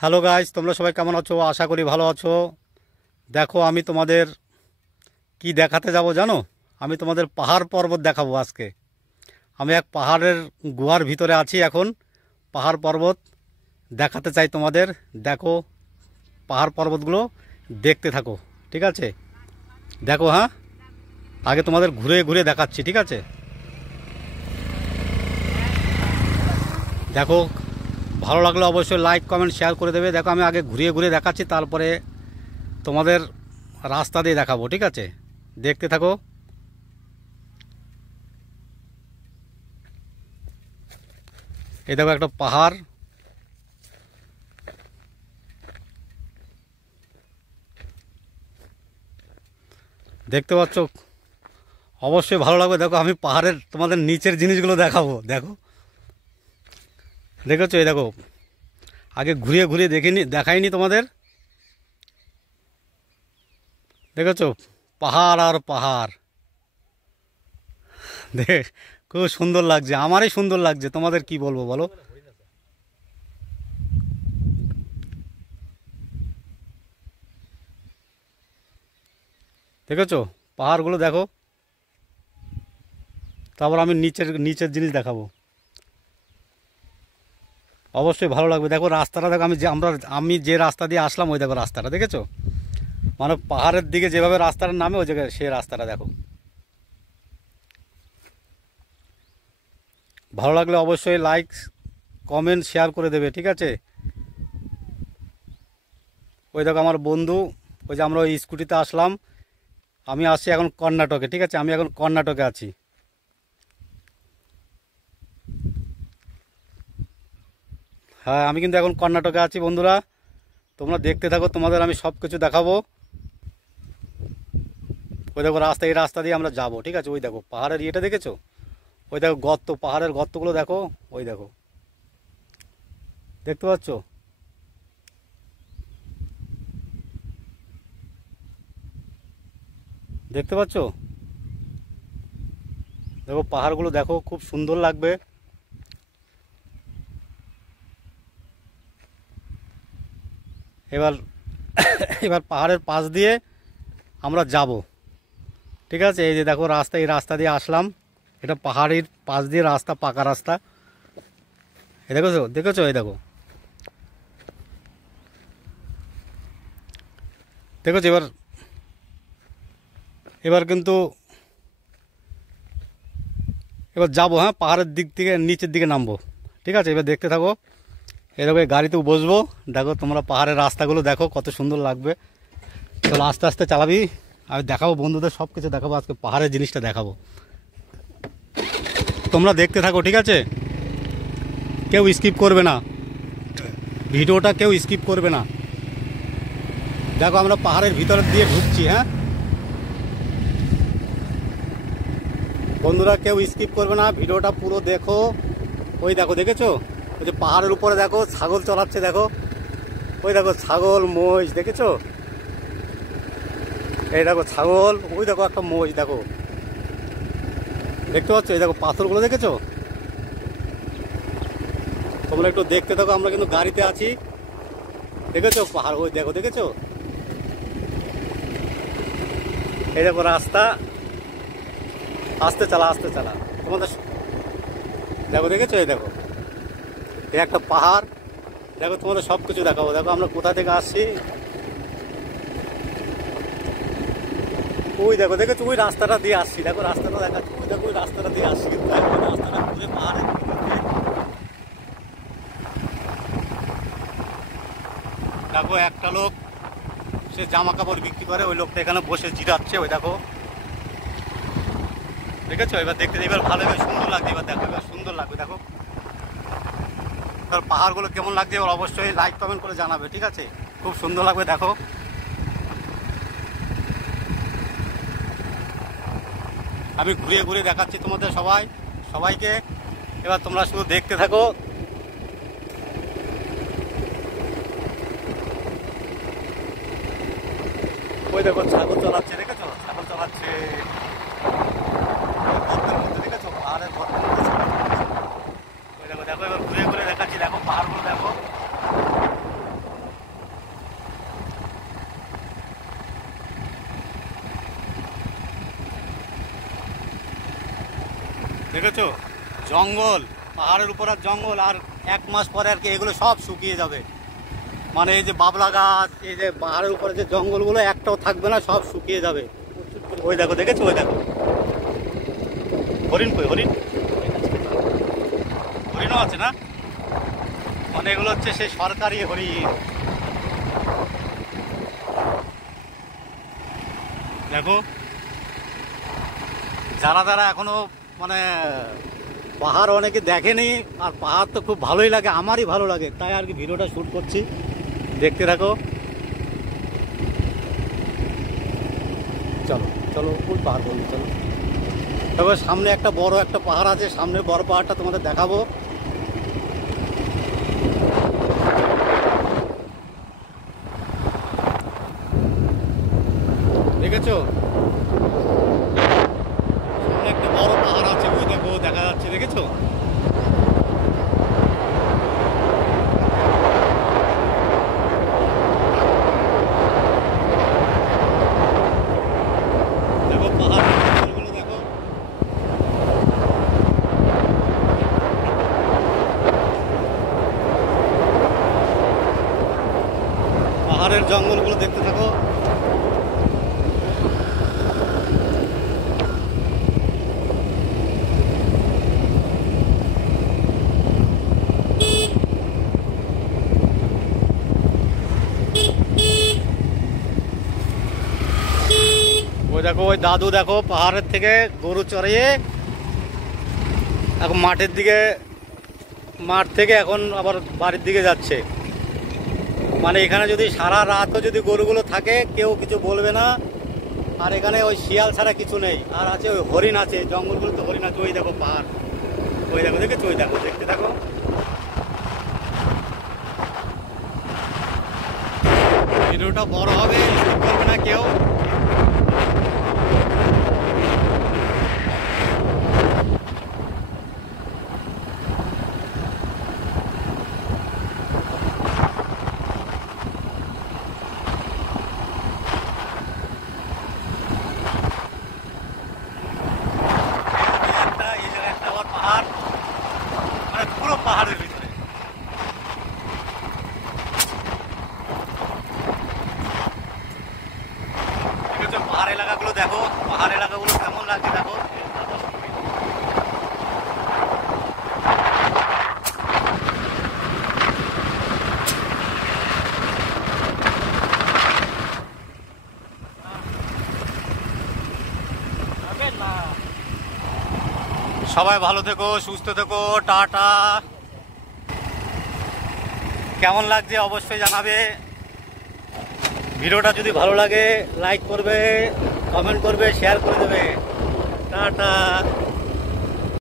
Hello guys, তোমরা সবাই কেমন আছো? আশা করি ভালো আছো। দেখো, আমি তোমাদের কি দেখাতে যাব জানো? আমি তোমাদের পাহাড় পর্বত দেখাবো আজকে। আমি এক পাহাড়ের গুহার ভিতরে আছি এখন। পাহাড় পর্বত দেখাতে চাই তোমাদের। দেখো, পাহাড় পর্বতগুলো দেখতে থাকো, ঠিক আছে? দেখো, হ্যাঁ, আগে তোমাদের ঘুরে ঘুরে দেখাচ্ছি, ঠিক আছে? দেখো, ভালো লাগলে অবশ্যই লাইক কমেন্ট শেয়ার করে দেবে। দেখো, আমি আগে ঘুরিয়ে ঘুরে দেখাচ্ছি, তারপরে তোমাদের রাস্তা দিয়ে দেখাবো, ঠিক আছে? দেখতে থাকো। এই দেখো একটা পাহাড়। দেখতে পাচ্ছ? অবশ্যই ভালো লাগবে। দেখো, আমি পাহাড়ের তোমাদের নিচের জিনিসগুলো দেখাবো। দেখো, দেখেছো? এই দেখো, আগে ঘুরিয়ে ঘুরিয়ে দেখাইনি তোমাদের। দেখেছো? পাহাড় আর পাহাড়। দেখ, খুব সুন্দর লাগছে, আমারই সুন্দর লাগছে, তোমাদের কি বলবো বলো? দেখেছো পাহাড়গুলো? দেখো, তারপর আমি নিচের নিচের জিনিস দেখাবো। অবশ্যই ভালো লাগবে। দেখো রাস্তাটা, দেখো আমি যে রাস্তা দিয়ে আসলাম, ওই দেখো রাস্তাটা, দেখেছো? মানে পাহাড়ের দিকে যেভাবে রাস্তাটা নামে, ওই জায়গায় সেই রাস্তাটা দেখো। ভালো লাগলে অবশ্যই লাইক কমেন্ট শেয়ার করে দেবে, ঠিক আছে? ওই দেখো আমার বন্ধু, ওই যে আমরা ওই স্কুটিতে আসলাম। আমি আসছি এখন কর্ণাটকে, ঠিক আছে? আমি এখন কর্ণাটকে আছি। হ্যাঁ, আমি কিন্তু এখন কর্ণাটকে আছি বন্ধুরা। তোমরা দেখতে থাকো, তোমাদের আমি সব কিছু দেখাবো। ওই দেখো রাস্তা, এই রাস্তা দিয়ে আমরা যাবো, ঠিক আছে? ওই দেখো পাহাড়ের ইয়েটা, দেখেছো? ওই দেখো গর্ত, পাহাড়ের গর্তগুলো দেখো। ওই দেখো, দেখতে পাচ্ছ? দেখতে পাচ্ছ? দেখো পাহাড়গুলো দেখো, খুব সুন্দর লাগবে। এবার এবার পাহাড়ের পাশ দিয়ে আমরা যাব, ঠিক আছে? এই যে দেখো রাস্তা, এই রাস্তা দিয়ে আসলাম। এটা পাহাড়ের পাশ দিয়ে রাস্তা, পাকা রাস্তা। এই দেখেছো? দেখেছো? এই দেখো, দেখেছো? এবার এবার কিন্তু এবার যাবো, হ্যাঁ, পাহাড়ের দিক থেকে নিচের দিকে নামবো, ঠিক আছে? এবার দেখতে থাকো। এরকম গাড়িতেও বসবো। দেখো তোমরা পাহাড়ের রাস্তাগুলো দেখো, কত সুন্দর লাগবে। চলো আস্তে আস্তে চালাবি। আমি দেখাবো বন্ধুদের, সব কিছু দেখাবো, আজকে পাহাড়ের জিনিসটা দেখাবো। তোমরা দেখতে থাকো, ঠিক আছে? কেউ স্কিপ করবে না, ভিডিওটা কেউ স্কিপ করবে না। দেখো আমরা পাহাড়ের ভিতর দিয়ে ঢুকছি, হ্যাঁ বন্ধুরা, কেউ স্কিপ করবে না, ভিডিওটা পুরো দেখো। ওই দেখো, দেখেছো? ওই যে পাহাড়ের উপরে দেখো ছাগল চড়াচ্ছে, দেখো। ওই দেখো ছাগল, মহিষ, দেখেছো? এই দেখো ছাগল, ওই দেখো একটা মহিষ, দেখো। দেখতে পাচ্ছ? এই দেখো পাথরগুলো, দেখেছো? তোমরা একটু দেখতে থাকো, আমরা কিন্তু গাড়িতে আছি। দেখেছো পাহাড়? ওই দেখো, দেখেছো? এই দেখো রাস্তা, আস্তে চালা, আস্তে চালা। তোমাদের দেখো, দেখেছো? এই দেখো, এই একটা পাহাড়। দেখো তোমাদের সব কিছু দেখাবো। দেখো আমরা কোথা থেকে আসছি। ওই দেখো, দেখেছো? ওই রাস্তাটা দিয়ে আসছি, দেখো রাস্তাটা দেখাচ্ছি। ওই দেখো ওই রাস্তাটা দিয়ে আসছি, কিন্তু এখন রাস্তাটা ঘুরে পাহাড়ে। দেখো একটা লোক, সে জামা কাপড় বিক্রি করে, ওই লোকটা এখানে বসে জিরাচ্ছে। ওই দেখো, দেখেছো? এবার দেখতে, এবার ভালো, এবার সুন্দর লাগছে। এবার দেখো, এবার সুন্দর লাগবে। দেখো তার পাহাড়গুলো কেমন লাগছে, এবার অবশ্যই লাইক কমেন্ট করে জানাবে, ঠিক আছে? খুব সুন্দর লাগবে। দেখো আমি ঘুরিয়ে ঘুরিয়ে দেখাচ্ছি তোমাদের সবাইকে। এবার তোমরা শুধু দেখতে থাকো। ওই দেখো ছাগল চালাচ্ছে, দেখেছো? ছাগল চালাচ্ছে গর্তের মধ্যে, দেখেছো? পাহাড়ের গর্তের মধ্যে ছাগল চালাচ্ছে। ওই দেখো, দেখো এবার ঘুরে ঘুরে দেখাচ্ছি। দেখো পাহাড়গুলো দেখো। দেখেছো জঙ্গল, পাহাড়ের উপর আর জঙ্গল, আর 1 মাস পরে আর কি এগুলো সব শুকিয়ে যাবে। মানে এই যে বাবলা গাছ, এই যে পাহাড়ের উপরে যে জঙ্গলগুলো একটাও থাকবে না, সব শুকিয়ে যাবে। ওই দেখো, দেখেছো, ওই দেখো হরিণ, কই হরিণ? হরিণও আছে না? মানে এগুলো হচ্ছে সেই সরকারি হরিণ। দেখো যারা যারা এখনো মানে পাহাড় অনেকে দেখেনি, আর পাহাড় তো খুব ভালোই লাগে, আমারই ভালো লাগে, তাই আর কি ভিডিওটা শ্যুট করছি, দেখতে থাকো। চলো চলো কোন পাহাড় বলবো, চলো। তবে সামনে একটা বড় একটা পাহাড় আছে, সামনে বড় পাহাড়টা তোমাদের দেখাবো। দেখেছো সামনে একটা বড় পাহাড় আছে, ওই দেখো দেখা যাচ্ছে, দেখেছো? দেখো পাহাড়গুলো দেখো। পাহাড়ের জঙ্গলগুলো দেখতে থাকো। ওই দেখো ওই দাদু দেখো পাহাড়ের থেকে গরু চড়িয়ে এখন মাঠের দিকে, মাঠ থেকে এখন আবার বাড়ির দিকে যাচ্ছে। মানে এখানে যদি সারা রাতও যদি গরুগুলো থাকে কেউ কিছু বলবে না। আর এখানে ওই শিয়াল ছাড়া কিছু নেই। আর আছে ওই হরিণ আছে, জঙ্গলগুলো তো হরিণ আছে। ওই দেখো পাহাড়, ওই দেখো, দেখেছো? ওই দেখো, দেখতে থাকো। ভিডিওটা বড় হবে, শুট করবে না কেউ। মানে পুরো পাহাড়ের ভিতরে। দেখেছো পাহাড় এলাকাগুলো দেখো, পাহাড় এলাকাগুলো কেমন লাগছে দেখো। সবাই ভালো থেকো, সুস্থ থেকো, টাটা। কেমন লাগছে অবশ্যই জানাবে। ভিডিওটা যদি ভালো লাগে লাইক করবে, কমেন্ট করবে, শেয়ার করে দেবে। টাটা।